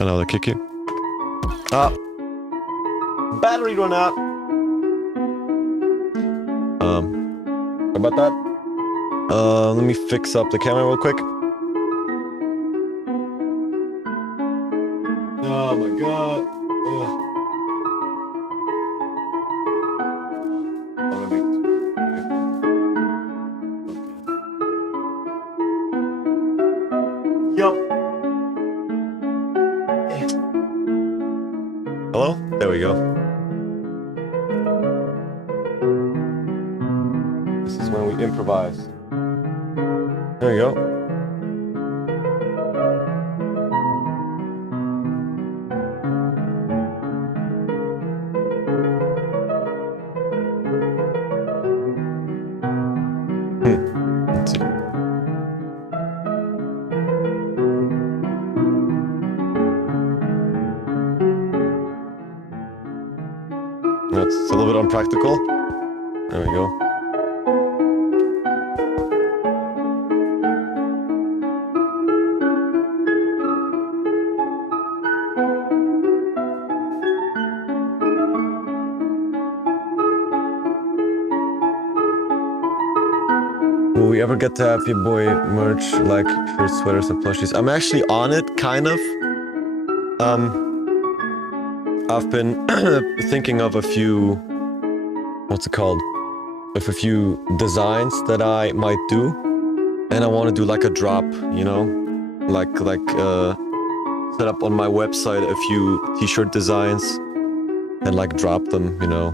Another kicky. Ah! Battery run out! About that? Let me fix up the camera real quick. Oh my god. Yup. Hello? There we go. This is when we improvise. There we go. Let's see. It's a little bit unpractical. There we go. Will we ever get to have your boy merch like shirts, sweaters, and plushies? I'm actually on it, kind of. I've been thinking of a few, what's it called? Of a few designs that I might do, and I want to do like a drop, you know, like set up on my website a few t-shirt designs and like drop them, you know.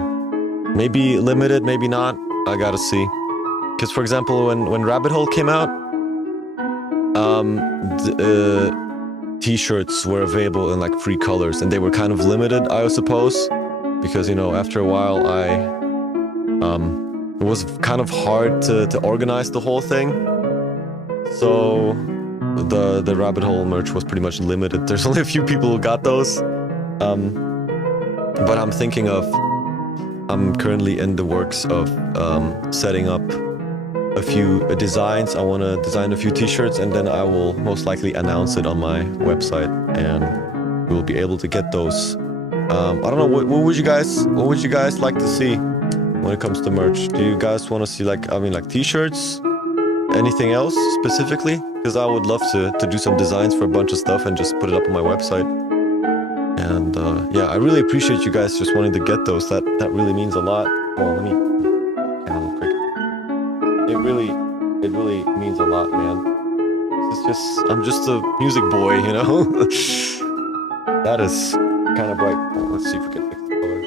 Maybe limited, maybe not. I gotta see. Because for example, when Rabbit Hole came out, t-shirts were available in like 3 colors, and they were kind of limited, I suppose, because, you know, after a while it was kind of hard to organize the whole thing. So the Rabbit Hole merch was pretty much limited. There's only a few people who got those. But I'm currently in the works of setting up a few designs. I want to design a few t-shirts, and then I will most likely announce it on my website, and we'll be able to get those. I don't know, what would you guys like to see when it comes to merch? Do you guys want to see like t-shirts? Anything else specifically? Because I would love to do some designs for a bunch of stuff and just put it up on my website. And yeah, I really appreciate you guys just wanting to get those. That really means a lot. Well, let me real quick. It really means a lot, man. I'm just a music boy, you know? That is kind of bright. Oh, let's see if we can fix the color.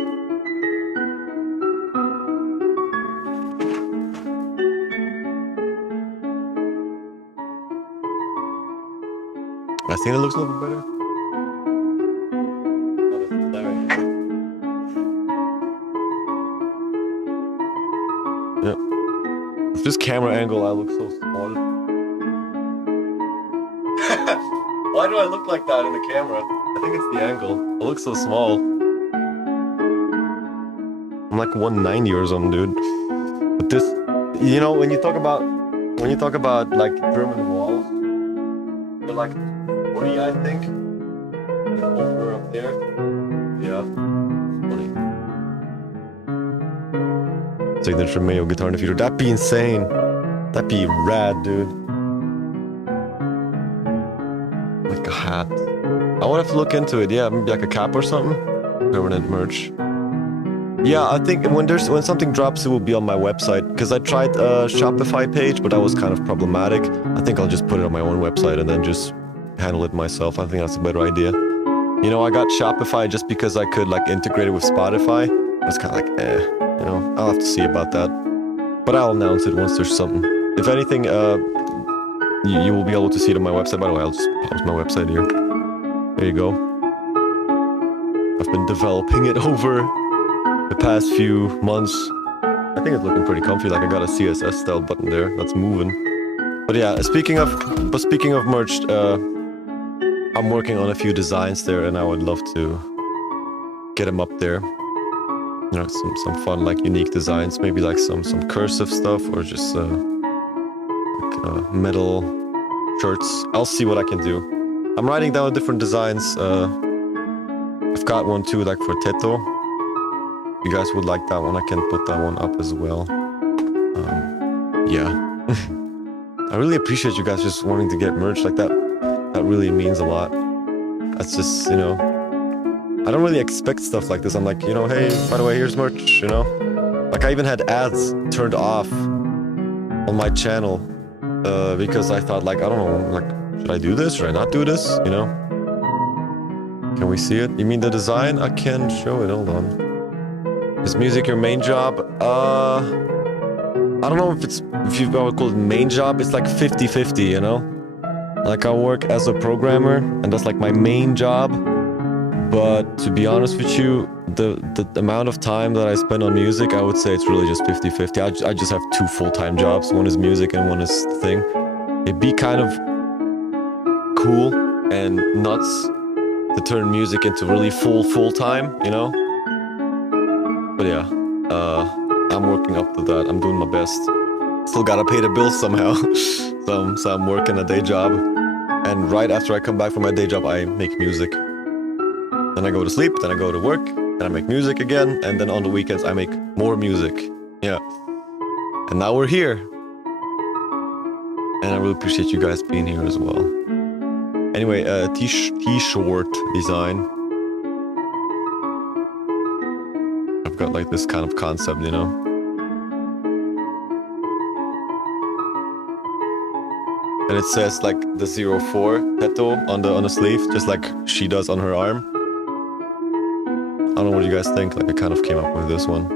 I think it looks a little bit better. Yep. With this camera angle, I look so small. Why do I look like that in the camera? I think it's the angle. I look so small. I'm like 190 or something, dude. But this, you know, when you talk about like German walls, they're like 40, I think. Like over up there. Yeah. Funny. Signature Mayo guitar in the future. That'd be insane. That'd be rad, dude. Like a hat. I would have to look into it. Yeah, maybe like a cap or something. Permanent merch. Yeah, I think when something drops, it will be on my website. Because I tried a Shopify page, but that was kind of problematic. I think I'll just put it on my own website and then just handle it myself. I think that's a better idea. You know, I got Shopify just because I could like integrate it with Spotify. It's kind of like, you know, I'll have to see about that. But I'll announce it once there's something. If anything, you will be able to see it on my website. By the way, I'll just post my website here. There you go. I've been developing it over the past few months. I think it's looking pretty comfy. Like I got a CSS style button there that's moving. But yeah, speaking of merch, I'm working on a few designs there, and I would love to get them up there. You know, some fun, like unique designs, maybe like some cursive stuff, or just like metal shirts. I'll see what I can do. I'm writing down different designs. I've got one too, like for Teto. If you guys would like that one, I can put that one up as well. Yeah. I really appreciate you guys just wanting to get merch like that. That really means a lot. That's just, you know, I don't really expect stuff like this. I'm like, you know, hey, by the way, here's merch, you know? Like, I even had ads turned off on my channel because I thought, like, I don't know, like, should I do this? Should I not do this? You know? Can we see it? You mean the design? I can show it. Hold on. Is music your main job? I don't know if you've ever called it main job. It's like 50-50, you know? Like, I work as a programmer, and that's like my main job. But to be honest with you, the amount of time that I spend on music, I would say it's really just 50-50. I just have 2 full-time jobs. One is music and one is thing. It'd be kind of cool and nuts to turn music into really full-time, you know? But yeah, I'm working up to that. I'm doing my best. Still gotta pay the bills somehow. so I'm working a day job. And right after I come back from my day job, I make music. Then I go to sleep, then I go to work, then I make music again, and then on the weekends I make more music. Yeah. And now we're here. And I really appreciate you guys being here as well. Anyway, t-shirt design. I've got like this kind of concept, you know? And it says like the 04 Teto on the sleeve, just like she does on her arm. I don't know what you guys think, like I kind of came up with this one.